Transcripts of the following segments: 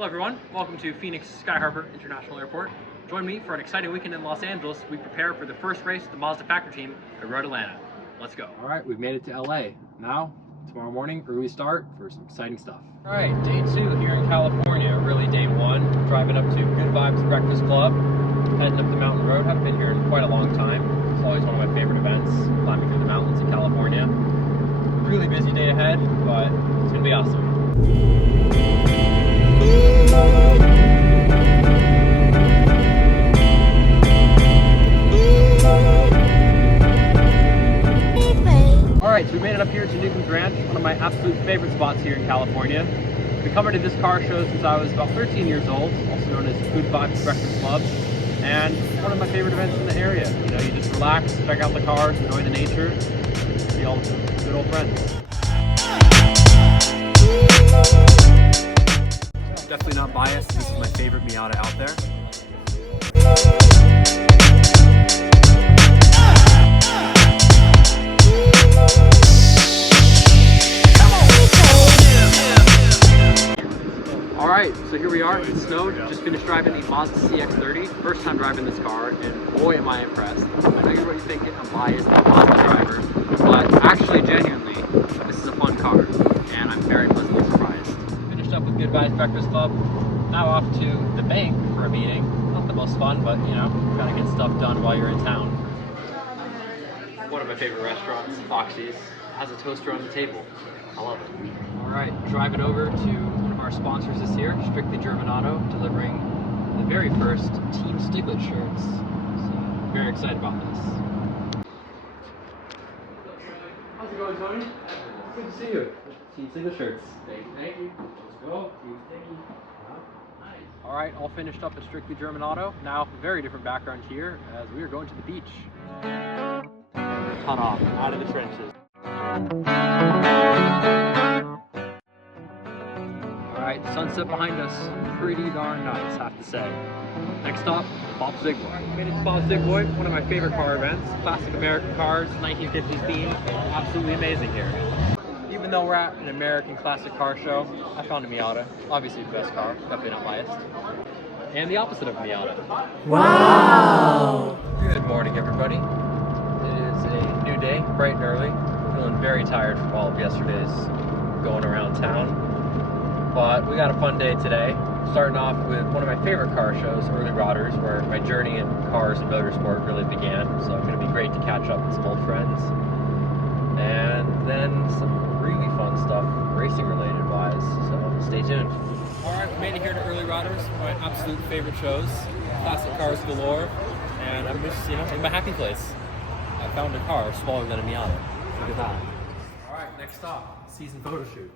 Hello everyone, welcome to Phoenix Sky Harbor International Airport. Join me for an exciting weekend in Los Angeles. We prepare for the first race of the Mazda factory team at Road Atlanta. Let's go. All right, we've made it to LA. Now, tomorrow morning, early start for some exciting stuff. All right, day 2 here in California, really day 1. Driving up to Good Vibes Breakfast Club, heading up the mountain road. Haven't been here in quite a long time. It's always one of my favorite events, climbing through the mountains in California. Really busy day ahead, but it's gonna be awesome. Alright, so we made it up here to Newcomb's Ranch, one of my absolute favorite spots here in California. I've been coming to this car show since I was about 13 years old, also known as Good Vibes Breakfast Club, and one of my favorite events in the area. You know, you just relax, check out the cars, enjoy the nature, see all the good old friends. Definitely not biased, this is my favorite Miata out there. Alright, so here we are, it snowed, just finished driving the Mazda CX-30, first time driving this car, and boy am I impressed. I know you're already thinking I'm biased, I'm a Mazda driver, but actually, genuinely, this is a fun car, and I'm very pleasantly surprised. Finished up with Good Vibes Breakfast Club, now off to the bank for a meeting. Not the most fun, but you know, gotta get stuff done while you're in town. One of my favorite restaurants, Foxy's, has a toaster on the table. I love it. Alright, driving over to one of our sponsors this year, Strictly German Auto, delivering the very first Team Stiglette shirts. So, very excited about this. How's it going, Tony? Good to see you. Team Stiglette shirts. Thank you. Let's go. Thank you. Nice. Alright, all finished up at Strictly German Auto. Now, very different background here, as we are going to the beach. Ton off, out of the trenches. Alright, sunset behind us. Pretty darn nice, have to say. Next stop, Bob's Big Boy. Made it to Bob's Big Boy, one of my favorite car events. Classic American cars, 1950s theme. Absolutely amazing here. Even though we're at an American classic car show, I found a Miata. Obviously the best car, definitely not biased. And the opposite of a Miata. Wow! Good morning, everybody. It is a new day, bright and early. Feeling very tired from all of yesterday's going around town. But we got a fun day today. Starting off with one of my favorite car shows, Early Rodders, where my journey in cars and motorsport really began. So it's going to be great to catch up with some old friends. And then some really fun stuff, racing related wise. So stay tuned. Alright, we made it here to Early Rodders, my absolute favorite shows. Classic cars galore. And I'm just, you know, in my happy place. I found a car smaller than a Miata. Look at that. Alright, next stop, season photo shoot.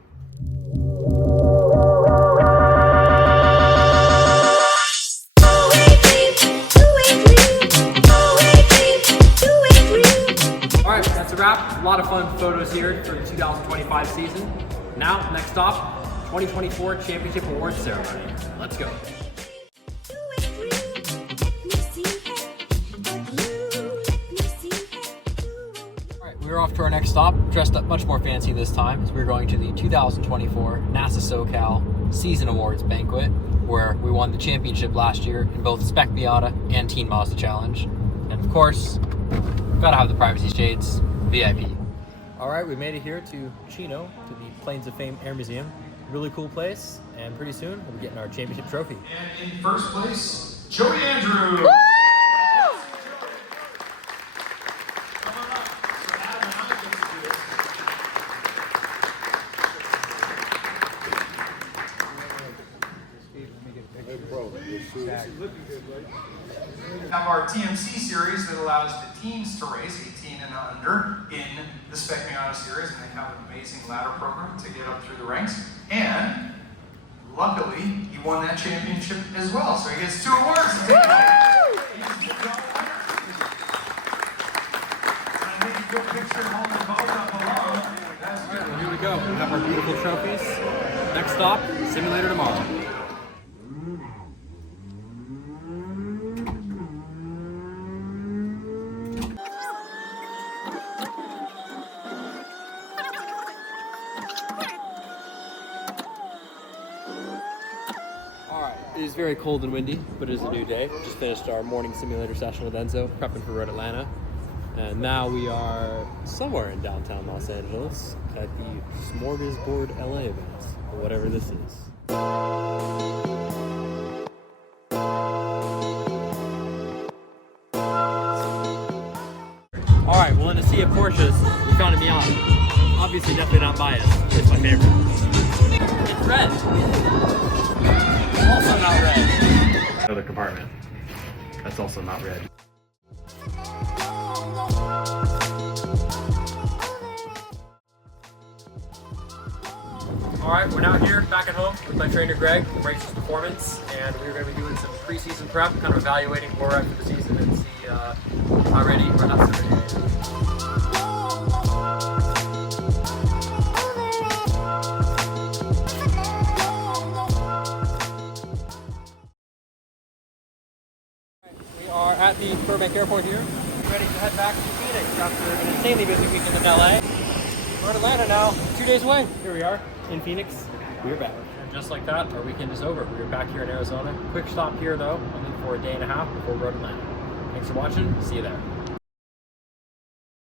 Alright, that's a wrap. A lot of fun photos here for the 2025 season. Now, next stop, 2024 Championship Awards Ceremony. Let's go. We're off to our next stop, dressed up much more fancy this time, as we're going to the 2024 NASA SoCal Season Awards Banquet, where we won the championship last year in both Spec Miata and Teen Mazda Challenge. And of course, gotta have the privacy shades, VIP. Alright, we made it here to Chino, to the Planes of Fame Air Museum. Really cool place, and pretty soon we'll be getting our championship trophy. And in first place, Joey Andrews. We have our TMC series that allows the teens to race, 18 and under, in the Spec Miata series, and they have an amazing ladder program to get up through the ranks. And luckily, he won that championship as well, so he gets 2 awards to take home. He's the winner. I think a good picture holding both up below. That's good. Well, here we go. We have our beautiful trophies. Next stop, simulator tomorrow. It is very cold and windy, but it is a new day. Just finished our morning simulator session with Enzo, prepping for Road Atlanta. And now we are somewhere in downtown Los Angeles at the Smorgasbord LA event, or whatever this is. All right, well, in a sea of Porsches, we found a Miata. Obviously, definitely not biased. It's my favorite. It's red. Also not red. Another compartment. That's also not red. All right, we're now here, back at home with my trainer Greg from Races Performance, and we're going to be doing some preseason prep, kind of evaluating where we're at for the season and see how ready or not so ready. We are at the Burbank Airport here, ready to head back to Phoenix after an insanely busy weekend in LA. We're in Atlanta now, 2 days away. Here we are in Phoenix. We're back. And just like that, our weekend is over. We're back here in Arizona. Quick stop here though, only for a day and a half before Road Atlanta. Thanks for watching. See you there.